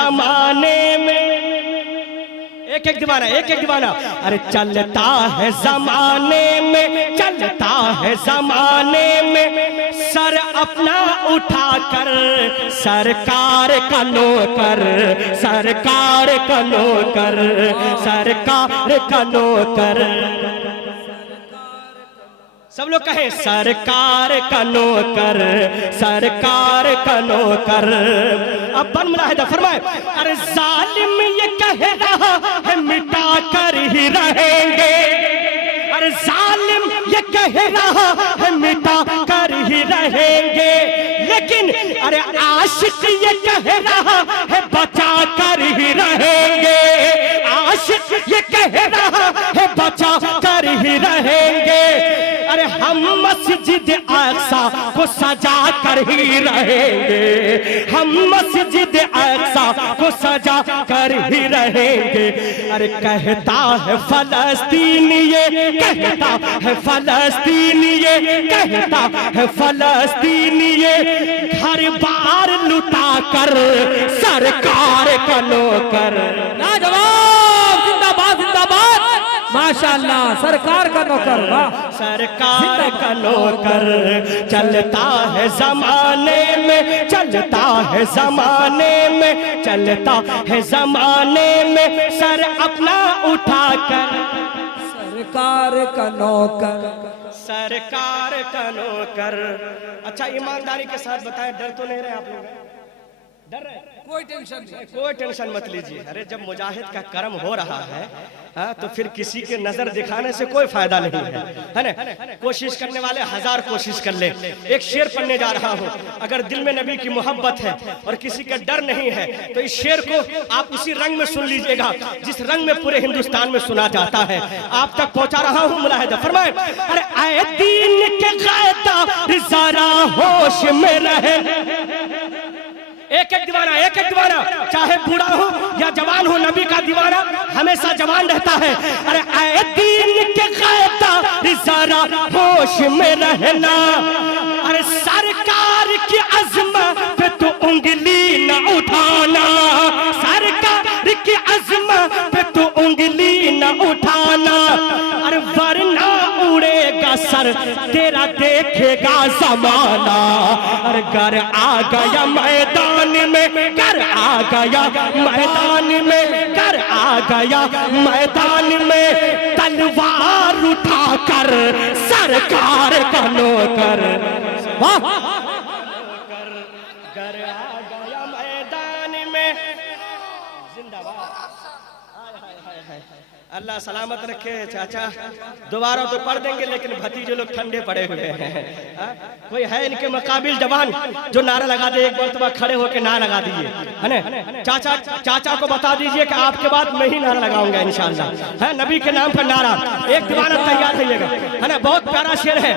زمانے میں، ایک ایک دیوانہ، ارے چلتا ہے زمانے میں، چلتا ہے زمانے میں، سر اپنا اٹھا کر سرکار کا نوکر، سرکار کا نوکر، سرکار کا نوکر، سب لوگ کہیں سرکار کا نوکر، سرکار کا نوکر۔ اب بن ملاحظہ فرمائے، ارے ظالم یہ کہہ رہا ہے مٹا کر ہی رہیں گے، ارے ظالم یہ کہہ رہا ہے مٹا کر ہی رہیں گے، لیکن ارے عاشق یہ کہہ رہا ہے بچا کر ہی رہیں گے، عاشق یہ کہہ رہا ہے بچا کر ہی رہیں گے، ارے ہم مسجد اقصی کو سجا کر ہی رہیں گے، ہم مسجد اقصی کو سجا کر ہی رہیں گے، ارے کہتا ہے فلسطین یہ، کہتا ہے فلسطین یہ، کہتا ہے فلسطین یہ، ہر بار لٹا کر سرکار کا نوکر۔ لاجواب، زندہ باد زندہ باد، ماشاءاللہ، سرکار کا نوکر، سرکار کا نوکر، چلتا ہے زمانے میں، چلتا ہے زمانے میں، چلتا ہے زمانے میں، سر اپنا اٹھا کر سرکار کا نوکر، سرکار کا نوکر۔ اچھا ایمانداری کے ساتھ بتائیں، ڈر تو نہیں رہے آپ لوگ؟ ڈر رہے؟ کوئی ٹینشن نہیں، کوئی ٹینشن مت لیجیے، ارے جب مجاہد کا کرم ہو رہا ہے تو پھر کسی کے نظر دکھانے سے کوئی فائدہ نہیں ہے نا؟ کوشش کرنے والے ہزار کوشش کر لیں۔ ایک شعر پڑھنے جا رہا ہوں، اگر دل میں نبی کی محبت ہے اور کسی کا ڈر نہیں ہے تو اس شعر کو آپ اسی رنگ میں سن لیجئے گا جس رنگ میں پورے ہندوستان میں سنا جاتا ہے، آپ تک پہنچا رہا ہوں، ملاحظہ فرمائیں۔ ارے اے دین کے غائطہ ذرا ہوش میں رہے، ایک ایک دیوانہ، چاہے بوڑھا ہو یا جوان ہو، نبی کا دیوانہ ہمیشہ جوان رہتا ہے۔ ارے اے دین کے غائطہ ذرا ہوش میں رہنا، ارے سرکار کی عظمت پہ تو انگلی نہ اٹھانا، سرکار کی عظمت پہ تو انگلی نہ اٹھانا، ارے ورنہ اڑے گا سر تیرا دیکھے گا زمانہ، ارے گر آ گیا میدان میں، گر آ گیا میدان میں، گر آ گیا میدان میں، تلوار اٹھا کر سرکار کا نوکر، گر آ گیا میدان میں، زندہ باد۔ اللہ سلامت رکھے چاچا، دوبارہ تو پڑھ دیں گے لیکن بھتیجے لوگ ٹھنڈے پڑے ہوئے ہیں۔ کوئی ہے ان کے مقابل جوان جو نعرہ لگا دے، ایک مرتبہ کھڑے ہو کے نعرہ لگا دیجئے، ہے نا؟ چاچا کو بتا دیجئے کہ آپ کے بعد میں ہی نعرہ لگاؤں گا انشاءاللہ، ہے نبی کے نام پر نعرہ۔ ایک دیوانہ تیار رہیے گا، ہے نا؟ بہت پیارا شعر ہے،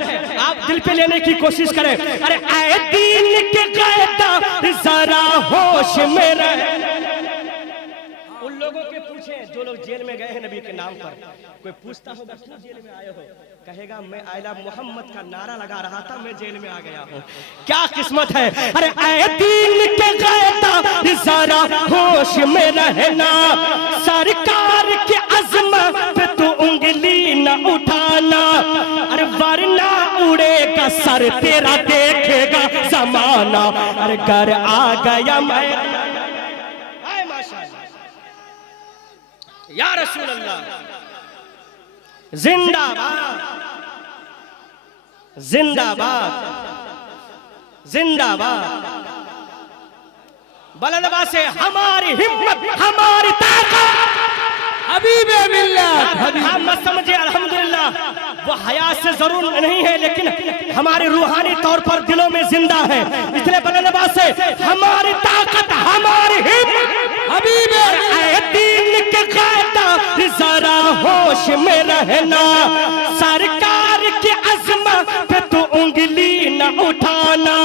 آپ دل پہ لینے کی کوشش کریں۔ ارے اے دین کے غائطہ ذرا ہوش میں رہے، ان لوگوں کے پوچھیں جو لوگ جیل میں گئے ہیں نبی کے نام پر، کوئی پوچھتا ہوگا کیوں جیل میں آئے ہو، کہے گا میں آئلہ محمد کا نعرہ لگا رہا تھا، میں جیل میں آ گیا ہوں۔ کیا قسمت ہے! ارے اے دین کے غائطہ ذرا ہوش میں رہنا، سرکار کی عظمت پہ تو انگلی نہ اٹھانا، ارے ورنہ اڑے گا سر تیرا دیکھے گا زمانہ، ارے گر آ گیا میں، یا رسول اللہ، زندہ باد، زندہ باد، زندہ باد، بلند آواز سے ہماری ہمت، ہماری طاقت، حبیب ملت، ہم مت سمجھے الحمدللہ وہ حیات سے ضرور نہیں ہے لیکن ہماری روحانی طور پر دلوں میں زندہ ہے، اس لئے بلند آواز سے ہماری طاقت، ہماری ہمت، حبیب اے دین کے غائطہ ذرا ہوش میں رہنا، سرکار کی عظمت پہ تو انگلی نہ اٹھانا،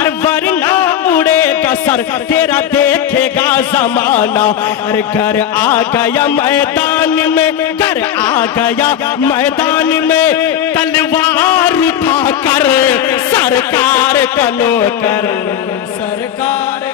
ارے ورنہ اڑے گا سر تیرا دیکھے گا زمانہ، ارے گر آ گیا میدان میں، گر آ گیا میدان میں، تلوار اٹھا کر سرکار کا نوکر، سرکار